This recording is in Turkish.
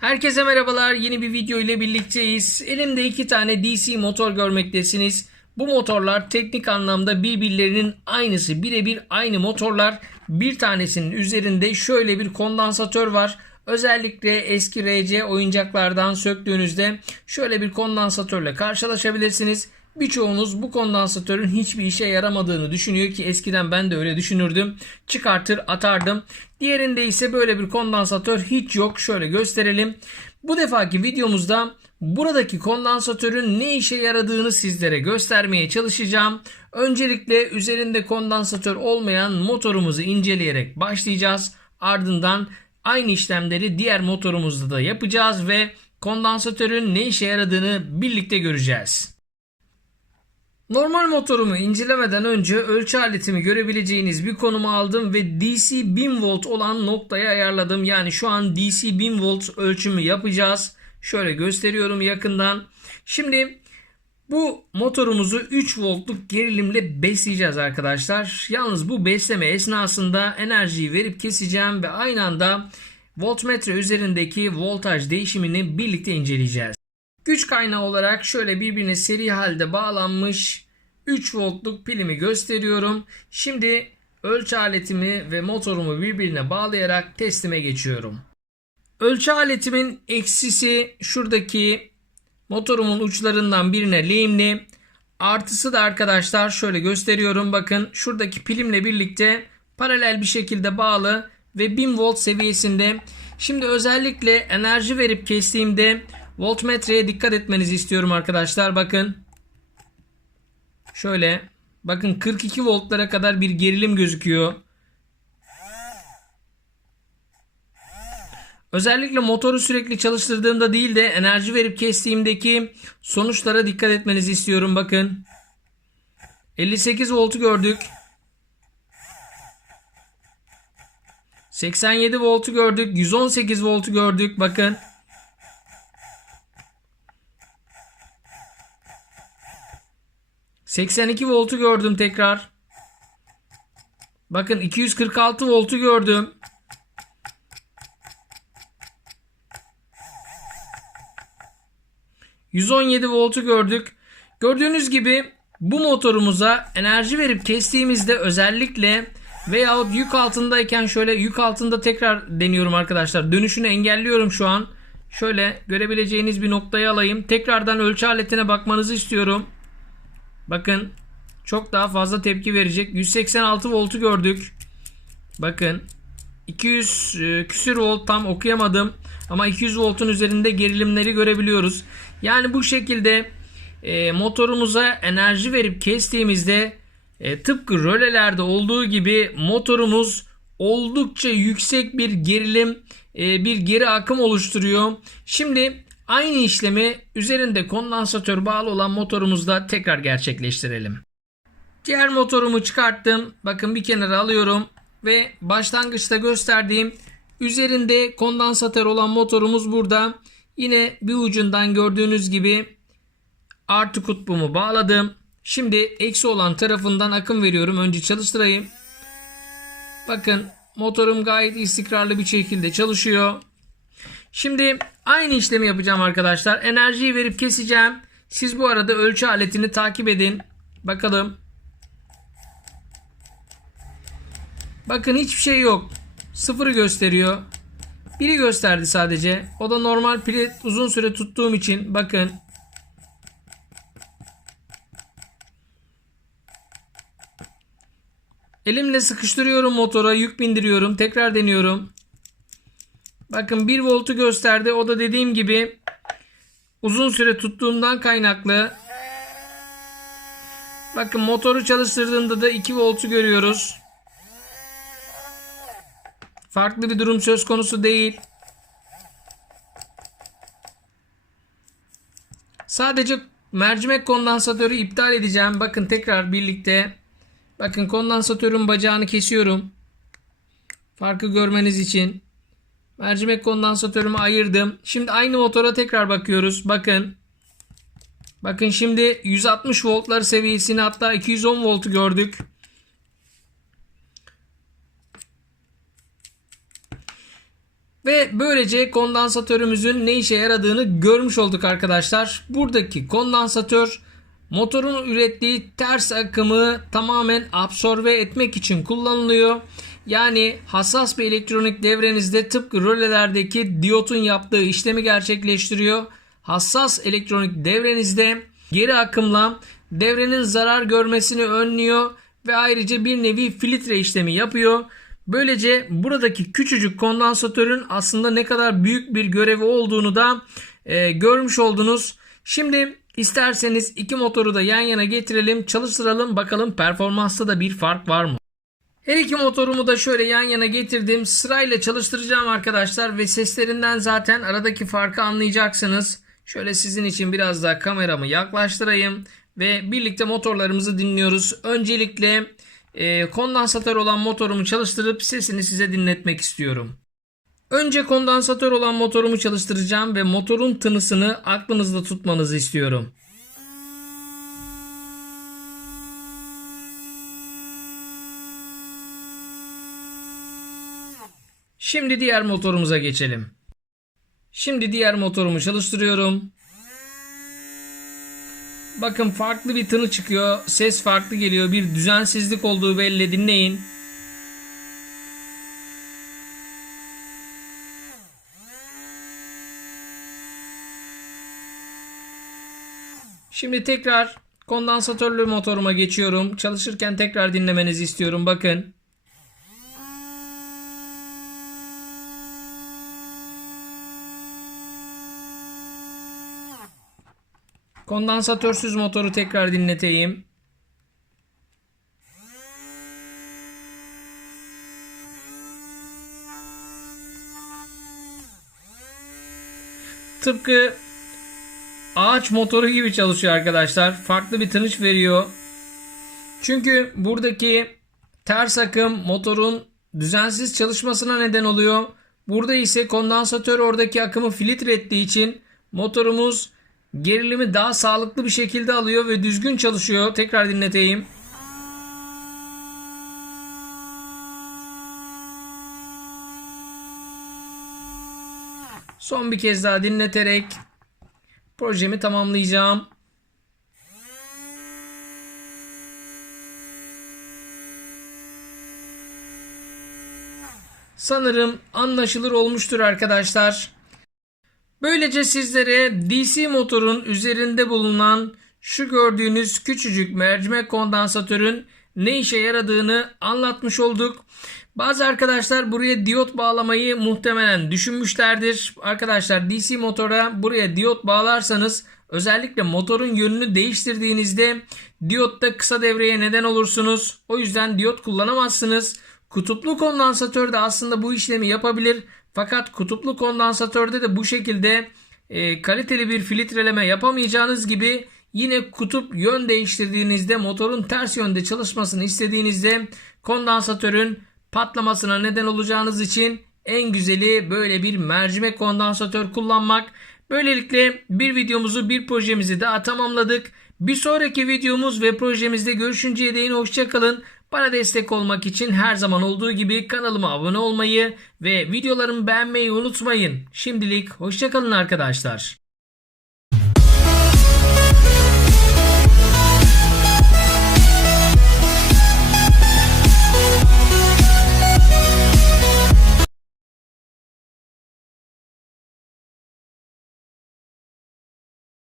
Herkese merhabalar. Yeni bir video ile birlikteyiz. Elimde iki tane DC motor görmektesiniz. Bu motorlar teknik anlamda birbirlerinin aynısı. Birebir aynı motorlar. Bir tanesinin üzerinde şöyle bir kondansatör var. Özellikle eski RC oyuncaklardan söktüğünüzde şöyle bir kondansatörle karşılaşabilirsiniz. Birçoğunuz bu kondansatörün hiçbir işe yaramadığını düşünüyor ki eskiden ben de öyle düşünürdüm. Çıkartır atardım. Diğerinde ise böyle bir kondansatör hiç yok. Şöyle gösterelim. Bu defaki videomuzda buradaki kondansatörün ne işe yaradığını sizlere göstermeye çalışacağım. Öncelikle üzerinde kondansatör olmayan motorumuzu inceleyerek başlayacağız. Ardından aynı işlemleri diğer motorumuzda da yapacağız ve kondansatörün ne işe yaradığını birlikte göreceğiz. Normal motorumu incelemeden önce ölçü aletimi görebileceğiniz bir konuma aldım ve DC 1000 volt olan noktaya ayarladım. Yani şu an DC 1000 volt ölçümü yapacağız. Şöyle gösteriyorum yakından. Şimdi bu motorumuzu 3 voltluk gerilimle besleyeceğiz arkadaşlar. Yalnız bu besleme esnasında enerjiyi verip keseceğim ve aynı anda voltmetre üzerindeki voltaj değişimini birlikte inceleyeceğiz. Güç kaynağı olarak şöyle birbirine seri halde bağlanmış 3 voltluk pilimi gösteriyorum. Şimdi ölçü aletimi ve motorumu birbirine bağlayarak testime geçiyorum. Ölçü aletimin eksisi şuradaki motorumun uçlarından birine lehimli. Artısı da arkadaşlar şöyle gösteriyorum. Bakın şuradaki pilimle birlikte paralel bir şekilde bağlı ve 1000 volt seviyesinde. Şimdi özellikle enerji verip kestiğimde voltmetreye dikkat etmenizi istiyorum arkadaşlar. Bakın. Şöyle. Bakın 42 voltlara kadar bir gerilim gözüküyor. Özellikle motoru sürekli çalıştırdığımda değil de enerji verip kestiğimdeki sonuçlara dikkat etmenizi istiyorum. Bakın. 58 voltu gördük. 87 voltu gördük. 118 voltu gördük. Bakın. ...82 voltu gördüm tekrar. Bakın 246 voltu gördüm. ...117 voltu gördük. Gördüğünüz gibi bu motorumuza enerji verip kestiğimizde özellikle veyahut yük altındayken şöyle yük altında tekrar deniyorum arkadaşlar. Dönüşünü engelliyorum şu an. Şöyle görebileceğiniz bir noktayı alayım. Tekrardan ölçü aletine bakmanızı istiyorum. Bakın çok daha fazla tepki verecek. 186 voltu gördük. Bakın 200 küsür volt tam okuyamadım. Ama 200 voltun üzerinde gerilimleri görebiliyoruz. Yani bu şekilde motorumuza enerji verip kestiğimizde tıpkı rölelerde olduğu gibi motorumuz oldukça yüksek bir gerilim, bir geri akım oluşturuyor. Şimdi aynı işlemi üzerinde kondansatör bağlı olan motorumuzda tekrar gerçekleştirelim. Diğer motorumu çıkarttım. Bakın bir kenara alıyorum ve başlangıçta gösterdiğim üzerinde kondansatör olan motorumuz burada. Yine bir ucundan gördüğünüz gibi artı kutbumu bağladım. Şimdi eksi olan tarafından akım veriyorum. Önce çalıştırayım. Bakın motorum gayet istikrarlı bir şekilde çalışıyor. Şimdi aynı işlemi yapacağım arkadaşlar. Enerjiyi verip keseceğim. Siz bu arada ölçü aletini takip edin. Bakalım. Bakın hiçbir şey yok. Sıfırı gösteriyor. Biri gösterdi sadece. O da normal pili uzun süre tuttuğum için. Bakın. Elimle sıkıştırıyorum motora. Yük bindiriyorum. Tekrar deniyorum. Bakın 1 voltu gösterdi. O da dediğim gibi uzun süre tuttuğumdan kaynaklı. Bakın motoru çalıştırdığımda da 2 voltu görüyoruz. Farklı bir durum söz konusu değil. Sadece mercimek kondansatörü iptal edeceğim. Bakın tekrar birlikte. Bakın kondansatörün bacağını kesiyorum. Farkı görmeniz için. Mercimek kondansatörümü ayırdım. Şimdi aynı motora tekrar bakıyoruz. Bakın. Bakın şimdi 160 voltlar seviyesini hatta 210 voltu gördük. Ve böylece kondansatörümüzün ne işe yaradığını görmüş olduk arkadaşlar. Buradaki kondansatör motorun ürettiği ters akımı tamamen absorbe etmek için kullanılıyor. Yani hassas bir elektronik devrenizde tıpkı rölelerdeki diyotun yaptığı işlemi gerçekleştiriyor. Hassas elektronik devrenizde geri akımla devrenin zarar görmesini önlüyor ve ayrıca bir nevi filtre işlemi yapıyor. Böylece buradaki küçücük kondansatörün aslında ne kadar büyük bir görevi olduğunu da görmüş oldunuz. Şimdi isterseniz iki motoru da yan yana getirelim, çalıştıralım, bakalım performansta da bir fark var mı? Her iki motorumu da şöyle yan yana getirdim. Sırayla çalıştıracağım arkadaşlar ve seslerinden zaten aradaki farkı anlayacaksınız. Şöyle sizin için biraz daha kameramı yaklaştırayım ve birlikte motorlarımızı dinliyoruz. Öncelikle kondansatör olan motorumu çalıştırıp sesini size dinletmek istiyorum. Önce kondansatör olan motorumu çalıştıracağım ve motorun tınısını aklınızda tutmanızı istiyorum. Şimdi diğer motorumuza geçelim. Şimdi diğer motorumu çalıştırıyorum. Bakın farklı bir tını çıkıyor. Ses farklı geliyor. Bir düzensizlik olduğu belli. Dinleyin. Şimdi tekrar kondansatörlü motoruma geçiyorum. Çalışırken tekrar dinlemenizi istiyorum. Bakın. Kondansatörsüz motoru tekrar dinleteyim. Tıpkı ağaç motoru gibi çalışıyor arkadaşlar. Farklı bir tınış veriyor. Çünkü buradaki ters akım motorun düzensiz çalışmasına neden oluyor. Burada ise kondansatör oradaki akımı filtre ettiği için motorumuz gerilimi daha sağlıklı bir şekilde alıyor ve düzgün çalışıyor. Tekrar dinleteyim. Son bir kez daha dinleterek projemi tamamlayacağım. Sanırım anlaşılır olmuştur arkadaşlar. Böylece sizlere DC motorun üzerinde bulunan şu gördüğünüz küçücük mercimek kondansatörün ne işe yaradığını anlatmış olduk. Bazı arkadaşlar buraya diyot bağlamayı muhtemelen düşünmüşlerdir. Arkadaşlar DC motora buraya diyot bağlarsanız özellikle motorun yönünü değiştirdiğinizde diyotta kısa devreye neden olursunuz. O yüzden diyot kullanamazsınız. Kutuplu kondansatör de aslında bu işlemi yapabilir. Fakat kutuplu kondansatörde de bu şekilde kaliteli bir filtreleme yapamayacağınız gibi yine kutup yön değiştirdiğinizde motorun ters yönde çalışmasını istediğinizde kondansatörün patlamasına neden olacağınız için en güzeli böyle bir mercimek kondansatör kullanmak. Böylelikle bir videomuzu, bir projemizi daha tamamladık. Bir sonraki videomuz ve projemizde görüşünceye değin hoşça kalın. Bana destek olmak için her zaman olduğu gibi kanalıma abone olmayı ve videolarımı beğenmeyi unutmayın. Şimdilik hoşça kalın arkadaşlar.